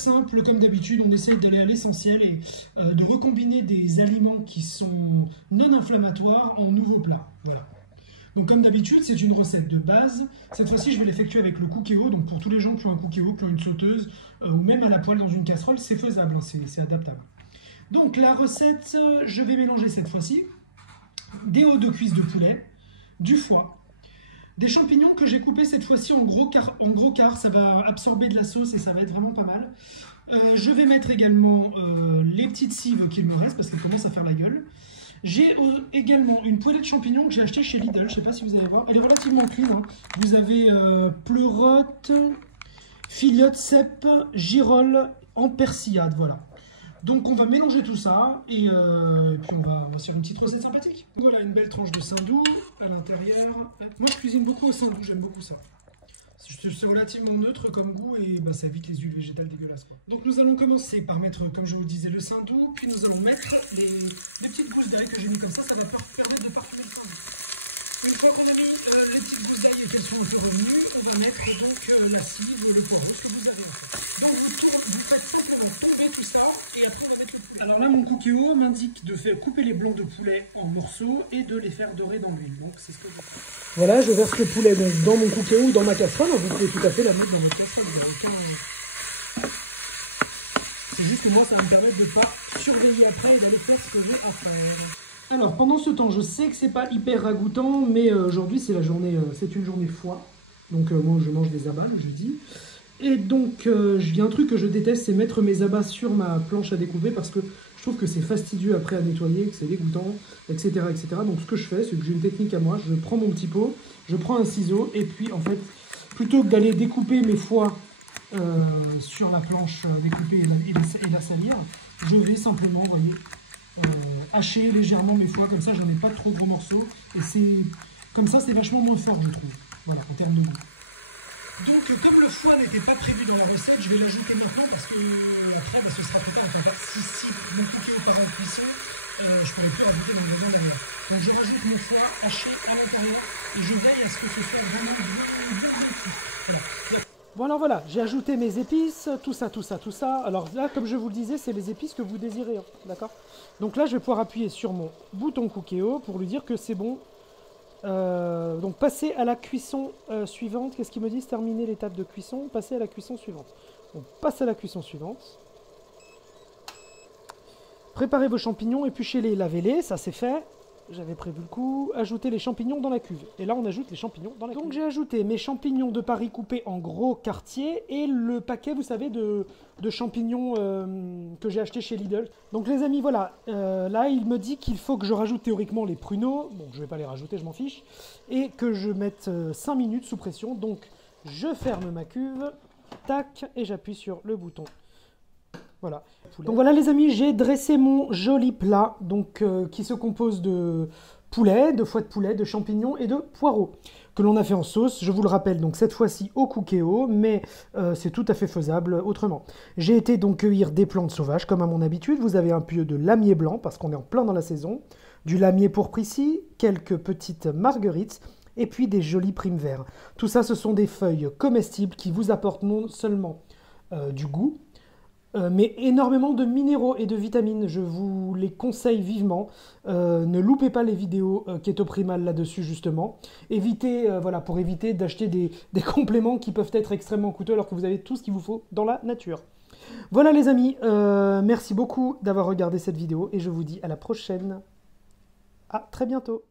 simple, comme d'habitude, on essaye d'aller à l'essentiel et de recombiner des aliments qui sont non inflammatoires en nouveaux plats. Voilà. Donc comme d'habitude, c'est une recette de base. Cette fois-ci, je vais l'effectuer avec le Cookéo. Donc pour tous les gens qui ont un Cookéo, qui ont une sauteuse, ou même à la poêle dans une casserole, c'est faisable, hein, c'est adaptable. Donc la recette, je vais mélanger cette fois-ci des os de cuisse de poulet, du foie, des champignons que j'ai coupés cette fois-ci en gros quart, ça va absorber de la sauce et ça va être vraiment pas mal. Je vais mettre également les petites cives qu'il me reste parce qu'elles commencent à faire la gueule. J'ai également une poêlée de champignons que j'ai achetée chez Lidl, je ne sais pas si vous allez voir. Elle est relativement clean, hein. Vous avez pleurote, filiote, cèpe, girole en persillade, voilà. Donc on va mélanger tout ça et puis on va faire une petite recette sympathique. Voilà une belle tranche de saindoux à l'intérieur. Moi je cuisine beaucoup au saindoux, j'aime beaucoup ça. C'est relativement neutre comme goût et ça évite les huiles végétales dégueulasses, quoi. Donc nous allons commencer par mettre, comme je vous le disais, le saindoux, puis nous allons mettre les petites gousses d'ail que j'ai mis comme ça va permettre de parfumer le saindoux. Une fois qu'on a mis les petites gousses d'ail et qu'elles sont un peu revenues, on va mettre donc la cive et le poireau que vous avez fait. Donc vous faites simplement tomber tout ça et après vous mettez le poulet. Alors là mon Cookéo m'indique de faire couper les blancs de poulet en morceaux et de les faire dorer dans l'huile. Donc c'est ce que je fais. Voilà, je verse le poulet donc, dans mon Cookéo ou dans ma casserole. Vous pouvez tout à fait la mettre dans votre casserole. C'est juste que moi, ça va me permettre de ne pas surveiller après et d'aller faire ce que j'ai à faire. Alors, pendant ce temps, je sais que c'est pas hyper ragoûtant, mais aujourd'hui, c'est la journée, c'est une journée foie. Donc, moi, je mange des abats le jeudi. Et donc, il y a un truc que je déteste, c'est mettre mes abats sur ma planche à découper parce que je trouve que c'est fastidieux après à nettoyer, que c'est dégoûtant, etc., etc. Donc, ce que je fais, c'est que j'ai une technique à moi. Je prends mon petit pot, je prends un ciseau et puis, en fait, plutôt que d'aller découper mes foies sur la planche découpée et la salir, je vais simplement, vous voyez, hacher légèrement mes foies. Comme ça, j'en ai pas de trop gros morceaux. Et comme ça, c'est vachement moins fort, je trouve. Voilà, en termes de goût. Donc, comme le foie n'était pas prévu dans la recette, je vais l'ajouter maintenant parce que après, ce sera plus tard. Enfin, si mon Cookéo part en cuisson, je ne pourrai plus rajouter mon besoin derrière. Donc, je rajoute mon foie haché à l'intérieur et je veille à ce que ce soit vraiment beaucoup cuit. Bon, alors voilà, j'ai ajouté mes épices, tout ça. Alors là, comme je vous le disais, c'est les épices que vous désirez, hein, d'accord? Donc là, je vais pouvoir appuyer sur mon bouton Cookéo pour lui dire que c'est bon. Donc passer à la cuisson suivante. Qu'est-ce qu'ils me disent? Terminer l'étape de cuisson, passer à la cuisson suivante. On passe à la cuisson suivante. Préparez vos champignons, épluchez-les, lavez-les, ça c'est fait. J'avais prévu le coup. Ajoutez les champignons dans la cuve. Et là on ajoute les champignons dans la cuve. Donc j'ai ajouté mes champignons de Paris coupés en gros quartiers et le paquet, vous savez, de champignons que j'ai acheté chez Lidl. Donc les amis, voilà. Là il me dit qu'il faut que je rajoute théoriquement les pruneaux. Bon, je ne vais pas les rajouter, je m'en fiche. Et que je mette 5 minutes sous pression. Donc je ferme ma cuve. Tac. Et j'appuie sur le bouton. Voilà. Donc voilà les amis, j'ai dressé mon joli plat donc, qui se compose de poulet, de foie de poulet, de champignons et de poireaux que l'on a fait en sauce. Je vous le rappelle donc cette fois-ci au Cookéo, mais c'est tout à fait faisable autrement. J'ai été donc cueillir des plantes sauvages comme à mon habitude. Vous avez un peu de lamier blanc parce qu'on est en plein dans la saison, du lamier pourpre ici, quelques petites marguerites et puis des jolis primes verts. Tout ça, ce sont des feuilles comestibles qui vous apportent non seulement du goût, mais énormément de minéraux et de vitamines, je vous les conseille vivement. Ne loupez pas les vidéos Keto Primal là-dessus justement. Évitez, voilà, pour éviter d'acheter des compléments qui peuvent être extrêmement coûteux alors que vous avez tout ce qu'il vous faut dans la nature. Voilà les amis, merci beaucoup d'avoir regardé cette vidéo et je vous dis à la prochaine. À très bientôt.